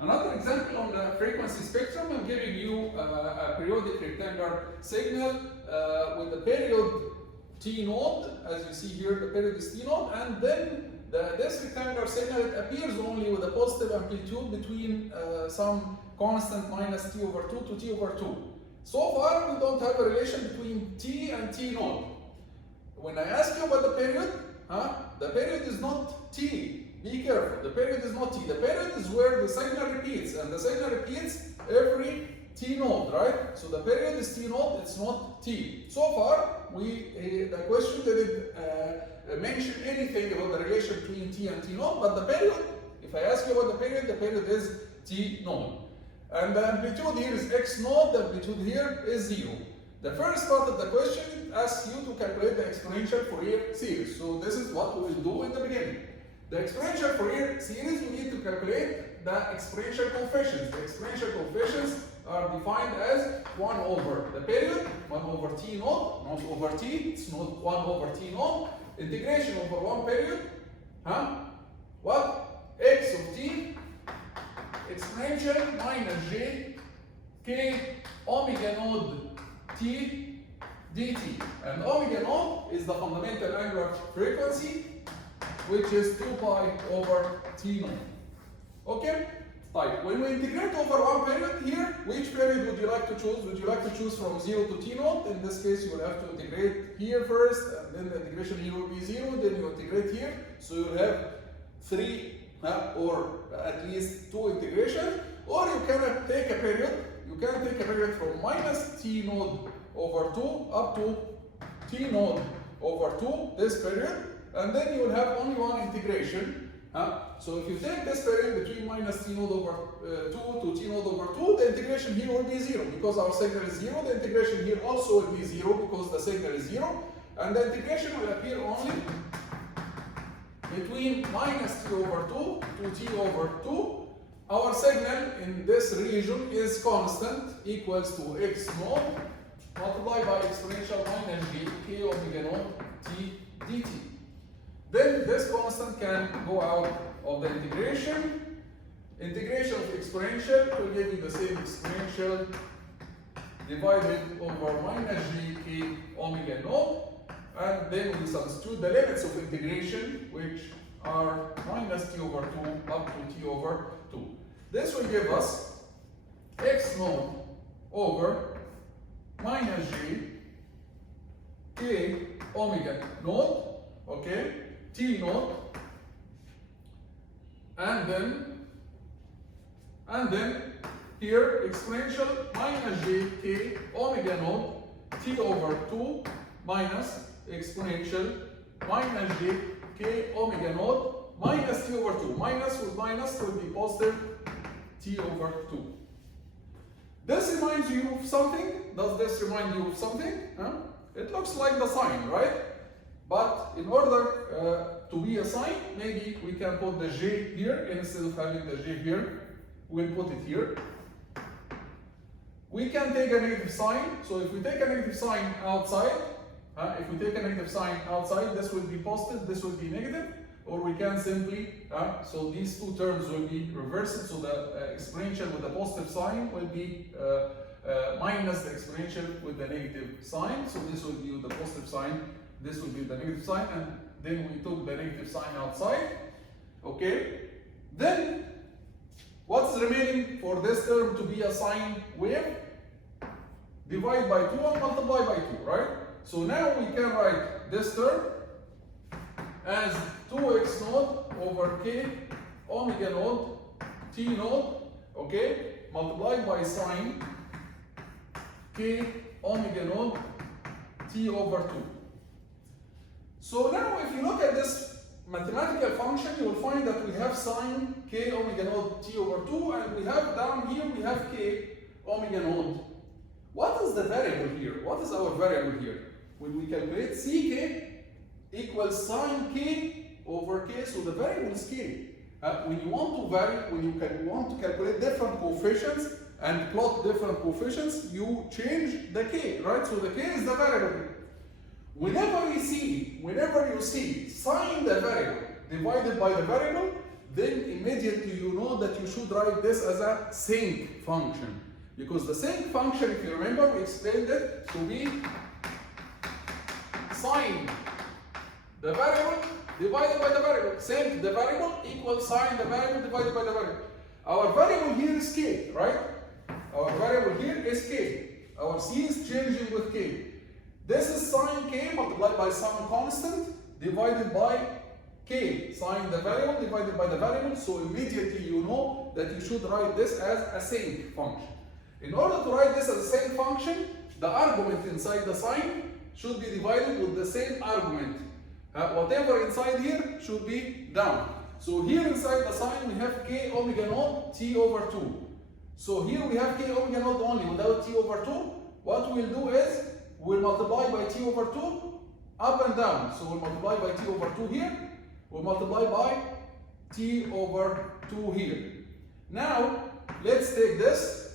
Another example on the frequency spectrum, I'm giving you a periodic rectangular signal with the period T node, as you see here, the period is T node, and then this rectangular signal, it appears only with a positive amplitude between some constant minus T over 2 to T over 2. So far, we don't have a relation between T and T node. When I ask you about the period, the period is not T. Be careful, the period is not T. The period is where the signal repeats, and the signal repeats every T node, right? So the period is T node, it's not T. So far, the question didn't mention anything about the relation between T and T node, but the period, if I ask you about the period is T node. And the amplitude here is X node, the amplitude here is 0. The first part of the question asks you to calculate the exponential Fourier series. So this is what we will do in the beginning. The exponential Fourier series, we need to calculate the exponential coefficients. The exponential coefficients are defined as 1 over the period, 1 over T node, not over T, it's not 1 over T node, integration over one period, what? X of T, exponential minus J, K, omega node T, dt. And omega node is the fundamental angular frequency, which is 2 pi over T node. Okay? Right. When we integrate over one period here, which period would you like to choose? Would you like to choose from 0 to T node? In this case, you will have to integrate here first, and then the integration here will be 0, then you integrate here. So you will have 3 or at least 2 integrations. Or you can take a period. You can take a period from minus T node over 2 up to T node over 2, this period. And then you will have only one integration. So if you take this period between minus T node over 2 to T node over 2, the integration here will be 0 because our signal is 0. The integration here also will be 0 because the signal is 0. And the integration will appear only between minus T over 2 to T over 2. Our signal in this region is constant, equals to X node multiplied by exponential minus G, K omega node T dt. Then this constant can go out of the integration. Integration of exponential will give you the same exponential divided over minus G K omega node. And then we substitute the limits of integration, which are minus T over 2 up to T over 2. This will give us X node over minus G K omega node, okay? T node, and then here exponential minus J K omega node T over 2 minus exponential minus J K omega node minus T over 2. Minus with minus will be positive T over 2. This reminds you of something? Does this remind you of something? It looks like the sign, right? But in order to be a sign, maybe we can put the J here instead of having the J here. We'll put it here. We can take a negative sign. So if we take a negative sign outside, this will be positive, this will be negative. Or we can simply, so these two terms will be reversed. So the exponential with the positive sign will be minus the exponential with the negative sign. So this will be with the positive sign. This will be the negative sign, and then we took the negative sign outside. Okay. Then, what's remaining for this term to be a sine wave? Divide by 2 and multiply by 2, right? So now we can write this term as 2x node over k omega node t node, okay, multiplied by sine k omega node t over 2. So now if you look at this mathematical function, you will find that we have sine k omega node t over 2, and we have down here, we have k omega node. What is the variable here? What is our variable here? When we calculate ck equals sine k over k, so the variable is k. When you want to vary, when you want to calculate different coefficients and plot different coefficients, you change the k, right? So the k is the variable. Whenever you see sine the variable divided by the variable, then immediately you know that you should write this as a sinc function. Because the sinc function, if you remember, we explained it to be sine the variable divided by the variable. Sinc the variable equals sine the variable divided by the variable. Our variable here is k, right? Our variable here is k. Our c is changing with k. This is sine k multiplied by some constant divided by k. Sine the variable divided by the variable. So immediately you know that you should write this as a sinc function. In order to write this as a sinc function, the argument inside the sine should be divided with the same argument. Whatever inside here should be down. So here inside the sine we have k omega naught t over 2. So here we have k omega naught only without t over 2. What we'll do is we'll multiply by t over 2 up and down. So we'll multiply by t over 2 here. We'll multiply by t over 2 here. Now let's take this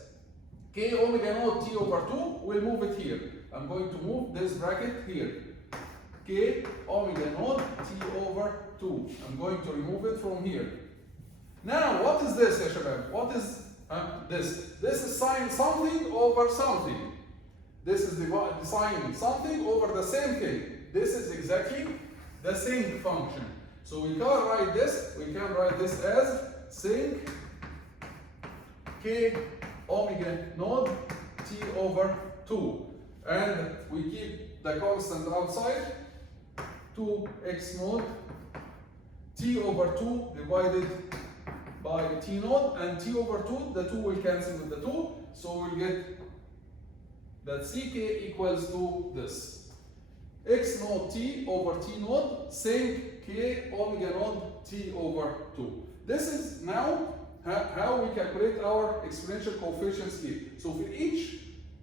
k omega naught t over 2. We'll move it here. I'm going to move this bracket here. K omega naught t over 2. I'm going to remove it from here. Now, what is this, ya shabab? What is this? This is sine something over something. This is the sine something over the same thing. This is exactly the sinc function. So we can write this. We can write this as sinc k omega naught t over 2. And we keep the constant outside. 2x naught t over 2 divided by t naught, and t over 2, the 2 will cancel with the 2, so we'll get that ck equals to this. X naught t over t naught sinc k omega naught t over 2. This is now how we calculate our exponential coefficients here. So for each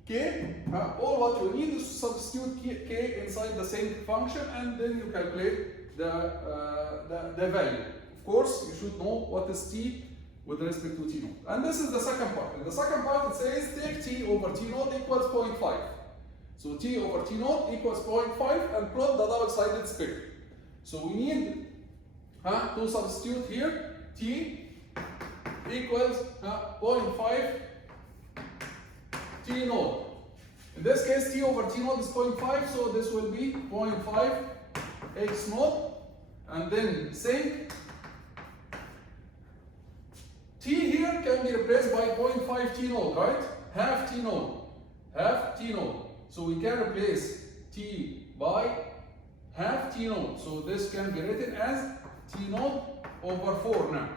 k, all what you need is to substitute k inside the sinc function, and then you calculate the value. Of course, you should know what is t with respect to t naught. And this is the second part. In the second part, it says take t over t naught equals 0.5. So t over t naught equals 0.5 and plot the double-sided spectrum. So we need to substitute here t equals 0.5 t naught. In this case, t over t naught is 0.5, so this will be 0.5 x naught, and then sinc t here can be replaced by 0.5 t naught, right? Half t naught, half t naught. So we can replace t by half t naught. So this can be written as t naught over 4 now.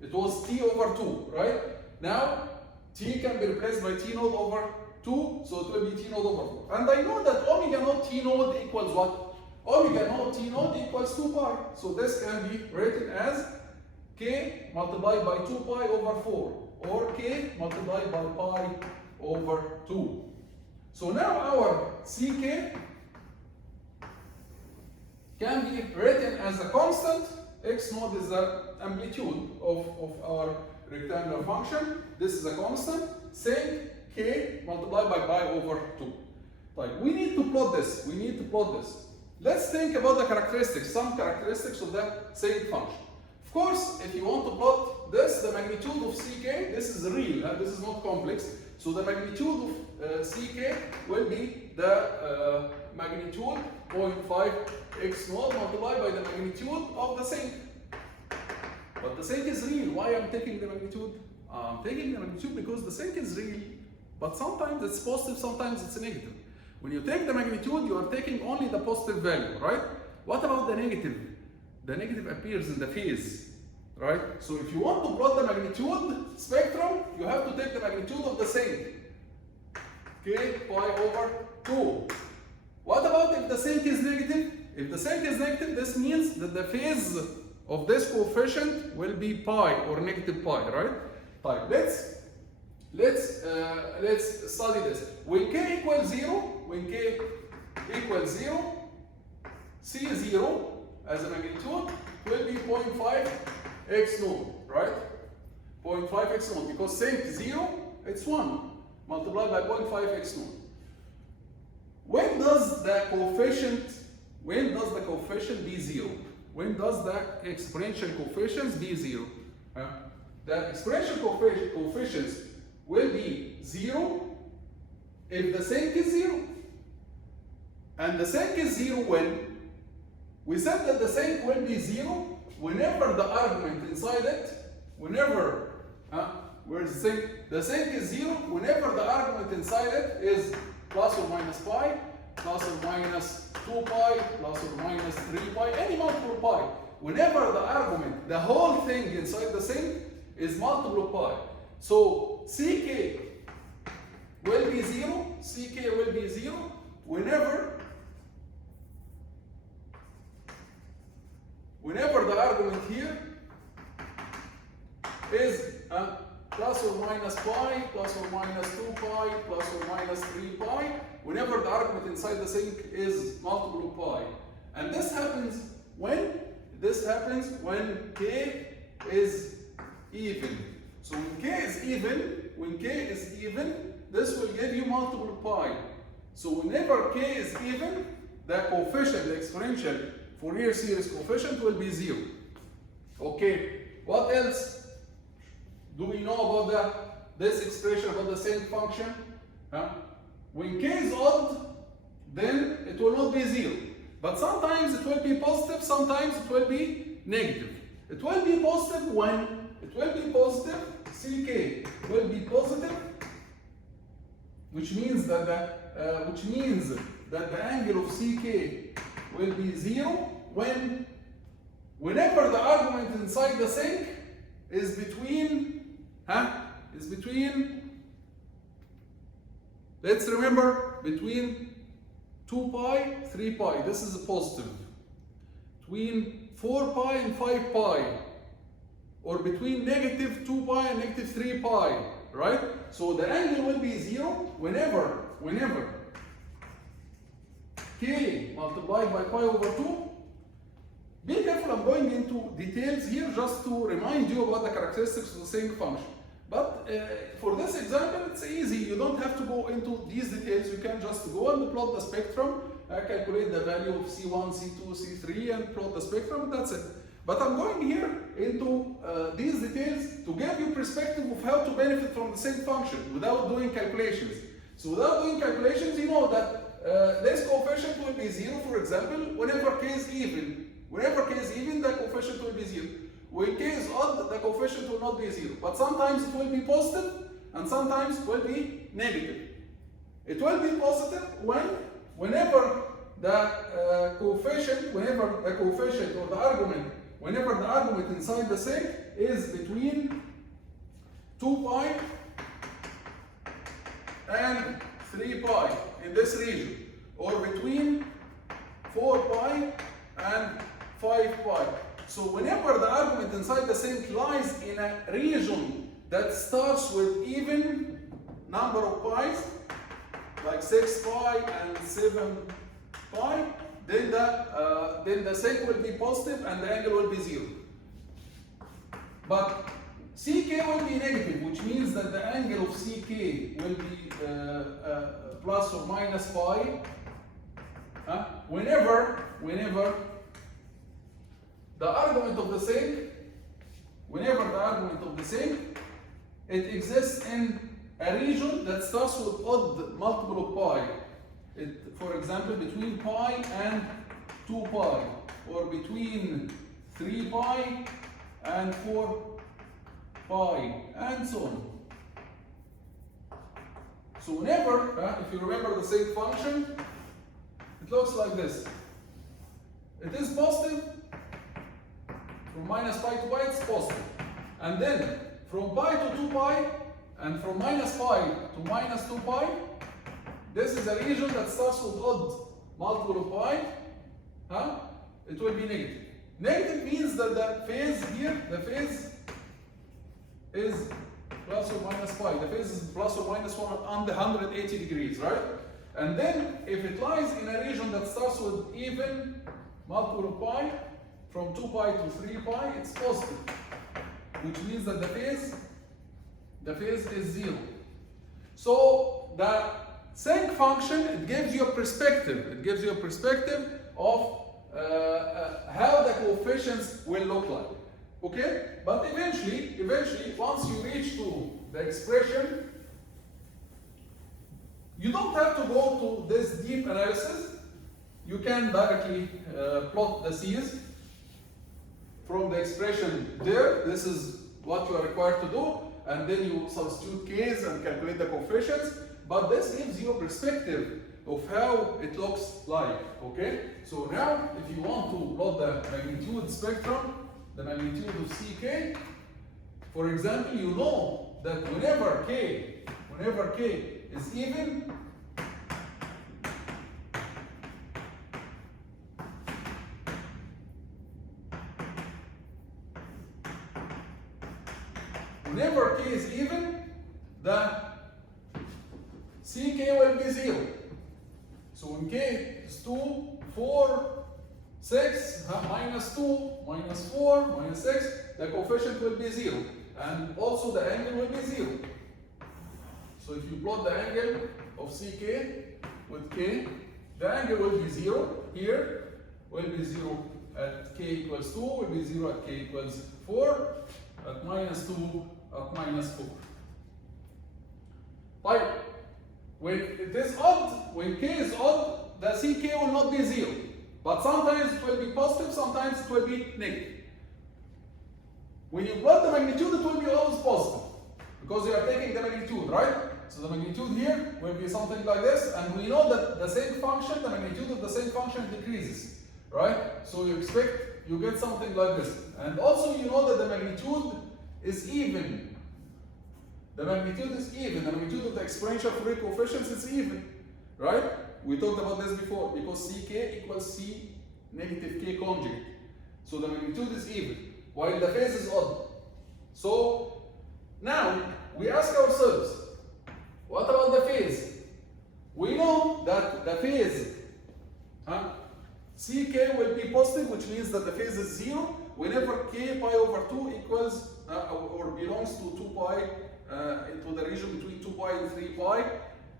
It was t over 2, right? Now t can be replaced by t naught over 2, so it will be t naught over 4. And I know that omega naught t naught equals what? Omega naught t naught equals 2 pi. So this can be written as k multiplied by 2 pi over 4, or k multiplied by pi over 2. So now our ck can be written as a constant. X naught is the amplitude of our rectangular function. This is a constant. Sinc k multiplied by pi over 2. Like, we need to plot this. We need to plot this. Let's think about the characteristics, some characteristics of the sinc function. Of course, if you want to plot this, the magnitude of ck, this is real, this is not complex. So the magnitude of ck will be the magnitude 0.5 x naught multiplied by the magnitude of the sinc. But the sinc is real. Why I'm taking the magnitude? I'm taking the magnitude because the sinc is real, but sometimes it's positive, sometimes it's negative. When you take the magnitude, you are taking only the positive value, right? What about the negative? The negative appears in the phase, right? So if you want to plot the magnitude spectrum, you have to take the magnitude of the sinc. K pi over 2. What about if the sinc is negative? If the sinc is negative, this means that the phase of this coefficient will be pi or negative pi, right? Right. Let's study this. When k equals 0, c is 0 as a magnitude will be 0.5 x naught, right? 0.5 x naught, because sinc 0, it's 1 multiplied by 0.5 x naught. When does the coefficient be 0? When does the exponential coefficients be 0? The exponential coefficients will be 0 if the sinc is 0. And the sinc is 0 when? We said that the sinc will be 0 whenever the argument inside it, whenever, where's the sinc? The sinc is 0 whenever the argument inside it is plus or minus pi, plus or minus 2 pi, plus or minus 3 pi, any multiple pi. Whenever the argument, the whole thing inside the sinc is multiple pi. So Ck will be 0, Ck will be 0 whenever the argument here is plus or minus pi, plus or minus 2 pi, plus or minus 3 pi, whenever the argument inside the sinc is multiple pi. And this happens when? This happens when k is even. So when k is even, this will give you multiple pi. So whenever k is even, the coefficient, the exponential Fourier series coefficient will be 0. Okay, what else do we know about this expression, about the sinc function? When k is odd, then it will not be 0. But sometimes it will be positive, sometimes it will be negative. It will be positive when? It will be positive, Ck will be positive, which means that the angle of Ck will be 0 whenever the argument inside the sinc is between, let's remember, between 2 pi, 3 pi, this is a positive, between 4 pi and 5 pi, or between negative 2 pi and negative 3 pi, right? So the angle will be 0 whenever k multiplied by pi over 2. Be careful, I'm going into details here just to remind you about the characteristics of the sinc function. But for this example, it's easy. You don't have to go into these details. You can just go and plot the spectrum, calculate the value of C1, C2, C3, and plot the spectrum. That's it. But I'm going here into these details to give you perspective of how to benefit from the sinc function without doing calculations. So without doing calculations, you know that this coefficient will be 0, for example, whenever k is even. Whenever k is even, the coefficient will be 0. When k is odd, the coefficient will not be 0. But sometimes it will be positive, and sometimes it will be negative. It will be positive whenever the coefficient or the argument, whenever the argument inside the sinc is between 2 pi and 3 pi in this region, or between 4 pi and 5 pi. So whenever the argument inside the sinc lies in a region that starts with even number of pi's, like 6 pi and 7 pi, then the sinc will be positive and the angle will be 0. But Ck will be negative, which means that the angle of Ck will be plus or minus pi whenever the argument of the sinc, it exists in a region that starts with odd multiple of pi. For example, between pi and 2 pi, or between 3 pi and 4 pi, and so on. So whenever, if you remember the sinc function, it looks like this. It is positive. From minus pi to pi, it's positive. And then from pi to 2 pi, and from minus pi to minus 2 pi, this is a region that starts with odd multiple of pi. It will be negative. Negative means that the phase here, the phase is plus or minus pi. The phase is plus or minus 180 degrees, right? And then if it lies in a region that starts with even multiple of pi, from 2 pi to 3 pi, it's positive, which means that the phase is 0. So the sinc function, it gives you a perspective. It gives you a perspective of how the coefficients will look like. Okay? But eventually, once you reach to the expression, you don't have to go to this deep analysis. You can directly plot the C's from the expression there. This is what you are required to do, and then you substitute K's and calculate the coefficients. But this gives you a perspective of how it looks like. Okay? So now, if you want to plot the magnitude spectrum, the magnitude of CK, for example, you know that whenever K is even, the CK will be 0. So when K is 2, 4, 6, minus 2, minus 4, minus 6, the coefficient will be 0. And also the angle will be 0. So if you plot the angle of CK with K, the angle will be 0. Here will be 0 at K equals 2, will be 0 at K equals 4, at minus 2, at minus 4. Right. When it is odd, when K is odd, the CK will not be 0. But sometimes it will be positive, sometimes it will be negative. When you plot the magnitude, it will be always positive, because you are taking the magnitude, right? So the magnitude here will be something like this, and we know that the Sinc function, the magnitude of the Sinc function decreases, right? So you expect you get something like this. And also you know that the magnitude is even. The magnitude is even. The magnitude of the exponential Fourier coefficients is even, right? We talked about this before, because Ck equals C negative K conjugate. So the magnitude is even, while the phase is odd. So now we ask ourselves, what about the phase? We know that the phase, Ck will be positive, which means that the phase is 0 whenever K pi over 2 equals or belongs to 2 pi, to the region between 2 pi and 3 pi,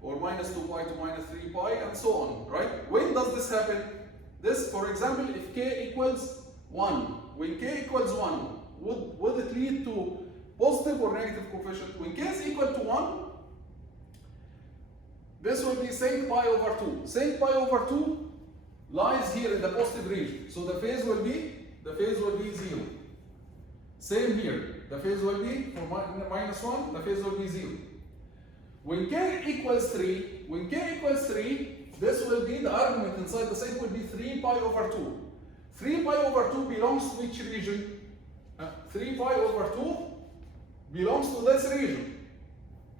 or minus 2 pi to minus 3 pi, and so on, right? When does this happen? This, for example, if K equals 1, when K equals 1, would it lead to positive or negative coefficient? When K is equal to 1, this will be Sinc pi over 2. Sinc pi over 2 lies here in the positive region, so the phase will be 0. Same here, the phase will be for minus 1, the phase will be 0. When K equals 3, this will be the argument inside the Sinc will be 3 pi over 2. 3 pi over 2 belongs to which region? 3 pi over 2 belongs to this region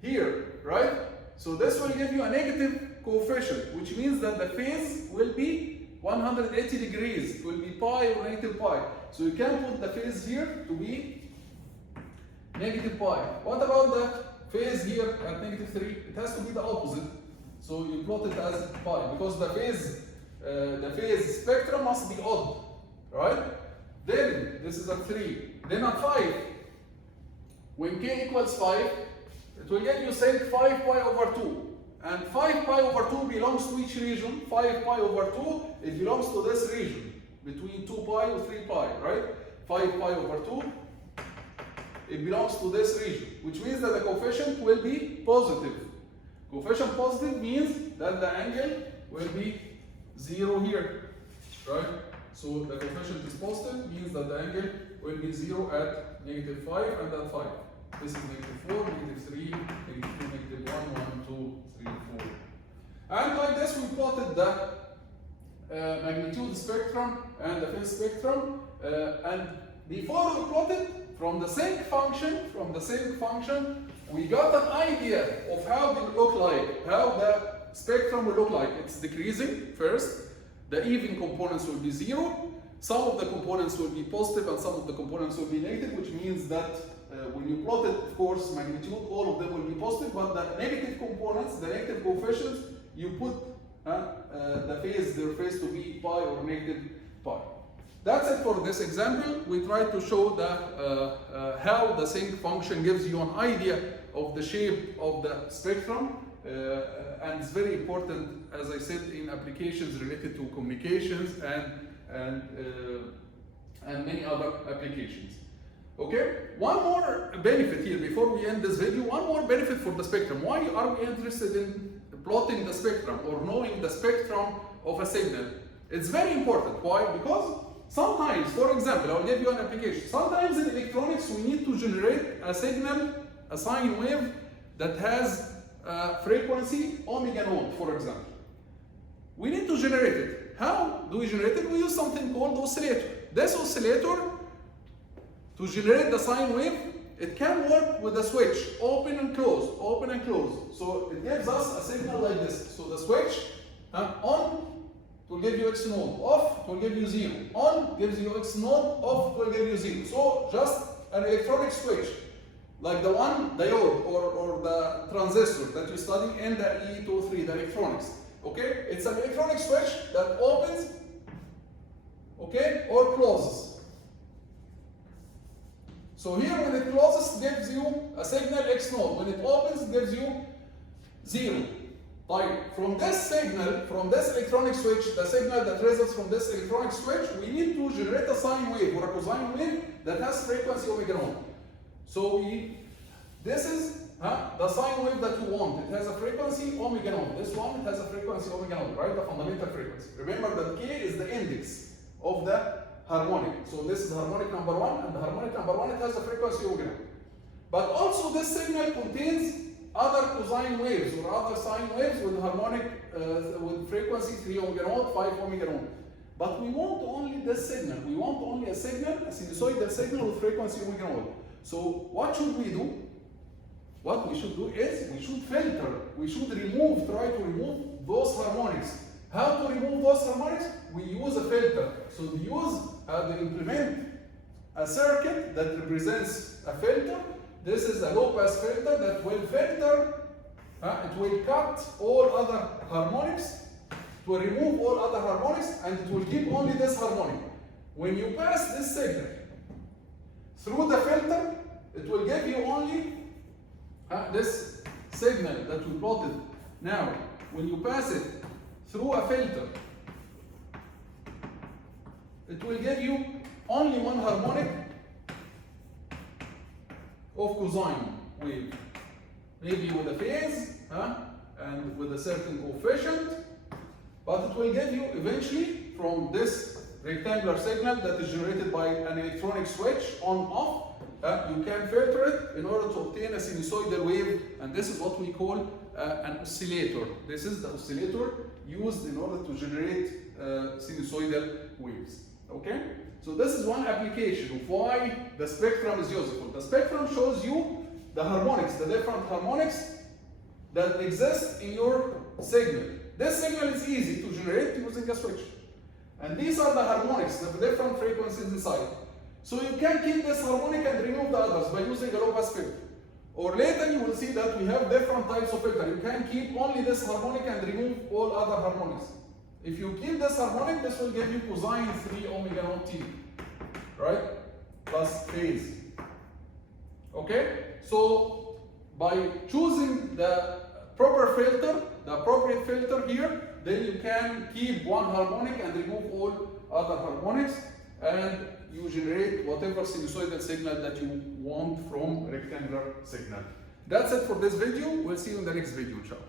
here, right? So this will give you a negative coefficient, which means that the phase will be 180 degrees. It will be pi or negative pi. So you can put the phase here to be negative pi. What about the phase here at negative 3? It has to be the opposite. So you plot it as pi, because the phase spectrum must be odd, right? Then this is at 3. Then at 5, when K equals 5, it will give you Sinc 5 pi over 2. And 5 pi over 2 belongs to which region? 5 pi over 2, it belongs to this region, between 2 pi and 3 pi, right? 5 pi over 2, it belongs to this region, which means that the coefficient will be positive. Coefficient positive means that the angle will be 0 here, right? So the coefficient is positive, means that the angle will be 0 at negative 5 and at 5. This is negative 4, negative 3, negative 2, negative 1, 1, 2, 3, 4. And like this, we plotted the magnitude spectrum and the phase spectrum. And before we plotted from the Sinc function, we got an idea of how they will look like, how the spectrum will look like. It's decreasing first. The even components will be 0. Some of the components will be positive and some of the components will be negative, which means that when you plot it, of course, magnitude, all of them will be positive, but the negative components, the negative coefficients, you put their phase to be pi or negative pi. That's it for this example. We tried to show how the Sinc function gives you an idea of the shape of the spectrum, and it's very important, as I said, in applications related to communications and and many other applications. Okay, one more benefit here before we end this video, one more benefit for the spectrum. Why are we interested in plotting the spectrum or knowing the spectrum of a signal? It's very important. Why? Because sometimes, for example, I'll give you an application. Sometimes in electronics we need to generate a signal, a sine wave that has a frequency omega naught, for example. We need to generate it. How do we generate it? We use something called oscillator. This oscillator, to generate the sine wave, it can work with a switch, open and close, open and close. So it gives us a signal like this. So the switch, on, it will give you X node, off, it will give you 0. On gives you X node, off, it will give you 0. So just an electronic switch, like the one diode or the transistor that you study in the E23, the electronics. Okay? It's an electronic switch that opens, okay, or closes. So here when it closes, it gives you a signal X node. When it opens, it gives you 0. Like from this signal, from this electronic switch, the signal that results from this electronic switch, we need to generate a sine wave or a cosine wave that has frequency omega naught. So this is the sine wave that you want. It has a frequency omega naught. This one, it has a frequency omega naught, right? The fundamental frequency. Remember that K is the index of the harmonic. So this is harmonic number 1, and the harmonic number 1, it has a frequency omega naught. But also this signal contains other cosine waves or other sine waves with harmonic with frequency 3 omega naught, 5 omega naught. But we want only this signal. We want only a signal, a sinusoidal signal with frequency omega naught. So what should we do? What we should do is we should filter. We should try to remove those harmonics. How to remove those harmonics? We use a filter. So they implement a circuit that represents a filter. This is a low-pass filter that will filter, it will cut all other harmonics, it will remove all other harmonics, and it will keep only this harmonic. When you pass this signal through the filter, it will give you only this signal that we plotted. Now, when you pass it through a filter, it will give you only one harmonic of cosine wave, maybe with a phase and with a certain coefficient, but it will give you eventually from this rectangular signal that is generated by an electronic switch on-off. You can filter it in order to obtain a sinusoidal wave, and this is what we call an oscillator. This is the oscillator used in order to generate sinusoidal waves. Okay? So this is one application of why the spectrum is useful. The spectrum shows you the harmonics, the different harmonics that exist in your signal. This signal is easy to generate using a switch. And these are the harmonics, the different frequencies inside. So you can keep this harmonic and remove the others by using a low-pass filter. Or later you will see that we have different types of filter. You can keep only this harmonic and remove all other harmonics. If you keep this harmonic, this will give you cosine 3 omega naught t, right? Plus phase. Okay? So by choosing the proper filter, the appropriate filter here, then you can keep one harmonic and remove all other harmonics, and you generate whatever sinusoidal signal that you want from rectangular signal. That's it for this video. We'll see you in the next video, inshallah.